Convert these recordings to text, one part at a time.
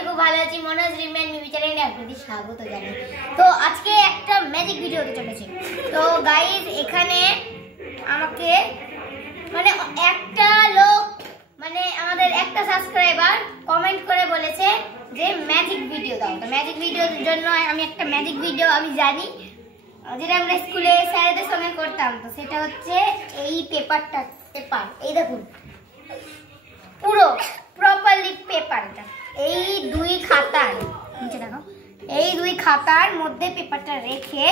আমিও খুব ভালো আছি। মনোজ রিমেন মিমি চ্যানেলে আপনাদের স্বাগত জানাই। তো আজকে একটা ম্যাজিক ভিডিও হতে চলেছে। তো গাইস এখানে আমাকে মানে একটা লোক মানে আমাদের একটা সাবস্ক্রাইবার কমেন্ট করে বলেছে যে ম্যাজিক ভিডিও দাও। তো ম্যাজিক ভিডিওর জন্য আমি একটা ম্যাজিক ভিডিও আমি জানি, যেটা আমরা স্কুলে স্যারদের সঙ্গে করতাম। তো সেটা হচ্ছে এই পেপার এই দেখুন পুরো প্রপারলি পেপারটা, এই দুই খাতার নিচে দেখো, এই দুই খাতার মধ্যে পেপারটা রেখে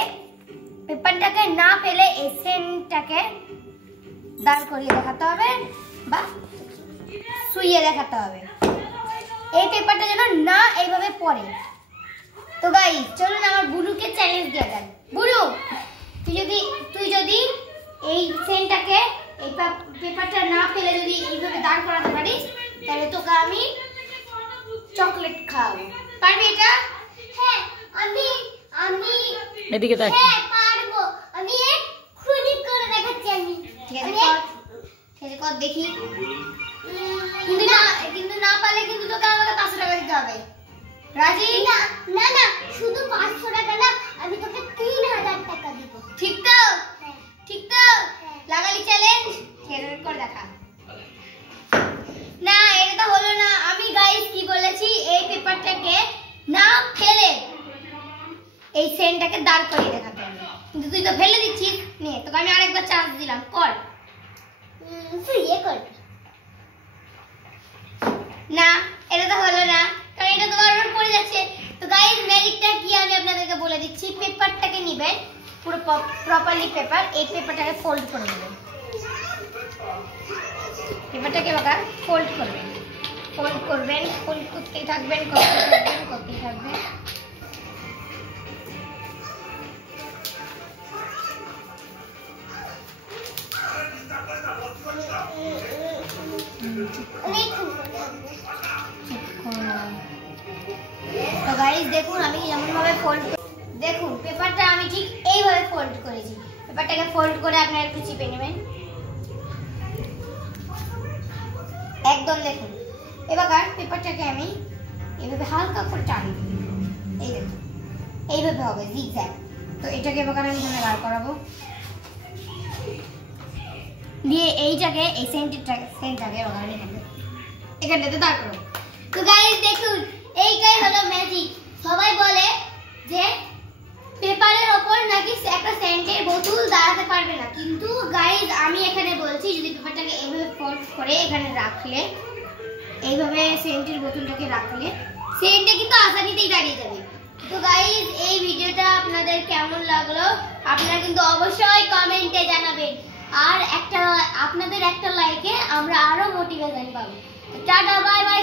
পেপারটাকে না ফেলে এসেনটাকে দাঁড় করিয়ে দেখাতে হবে বা শুইয়ে দেখাতে হবে। এই পেপারটা যেন না এইভাবে পড়ে। তো গাইস চলুন আমার বুলুকে চ্যালেঞ্জ দেওয়া যাক। বুলু, তুই যদি এই সেনটাকে এই পেপারটা না ফেলে যদি এইভাবে দাঁড় করাতে পারিস তাহলে তোকে আমি চকলেট খাওয়াবো। পারবি এটা? হ্যাঁ আমি এদিকে দেখ। হ্যাঁ পারবো, আমি এক্ষুনি করে দেখাচ্ছি আমি। ঠিক আছে কর, ঠিক আছে কর দেখি। কিন্তু না পারলে কিন্তু তোকে আমাকে 500 টাকা দিতে হবে। রাজি? না শুধু 500 টাকা না, আমি তোকে 3000 টাকা দিব। ঠিক তো? ঠিক তো? লাগালি চ্যালেঞ্জ? ঠিক আছে করে দেখা। না এটা তো হলো না। আমি গাইস কি বলেছি, এই পেপারটাকে না ফেলে এই সেনটাকে দাঁড় করিয়ে দেখাতে হবে। কিন্তু তুই তো ফেলে দিচ্ছিস। নে তোকে আমি আরেকবার চান্স দিলাম, কর। তুই কর না, এটা তো হলো না, কারণ এটা তো বারবার পড়ে যাচ্ছে। তো গাইস ম্যাজিকটা কি আমি আপনাদেরকে বলে দিচ্ছি। পেপারটাকে নেবেন, পুরো প্রপারলি পেপার, এই পেপারটাকে ফোল্ড করে নেবেন। পেপারটাকে বাবা ফোল্ড করবেন, ফোল্ড করতেই থাকবেন। তো গাইস দেখুন আমি যেমন ভাবে ফোল্ড, দেখুন পেপারটা আমি ঠিক এইভাবে ফোল্ড করেছি। পেপারটাকে ফোল্ড করে আপনারা একটু চিপে নেবেন একদম। দেখুন এবার পেপারটাকে আমি এইভাবে হালকা করে টানি, এই দেখুন এইভাবে হবে জিগজ্যাগ। তো এটাকে এবার আমি এখানে বার করাবো, দিয়ে এইটাকে এই সেন্টারটাকে এখানটাতে দাঁড় করাবো। তো গাইস দেখুন এইটাই হলো ম্যাজিক। সবাই বলে যে পেপারের ওপর নাকি একটা সেন্টের বোতল দাঁড়াতে পারবে না, কিন্তু গাইস আমি এখানে বলছি যদি পেপারটাকে এইভাবে ফোল্ড করে এখানে রাখলে, এইভাবে সেন্টের বোতলটাকে রাখলে সেন্টটা কিন্তু আসানিতেই দাঁড়িয়ে যাবে। তো গাইস এই ভিডিওটা আপনাদের কেমন লাগলো আপনারা কিন্তু অবশ্যই কমেন্টে জানাবেন, আর আপনাদের একটা লাইকে আমরা আরো মোটিভেশন পাবো। Tata bye bye.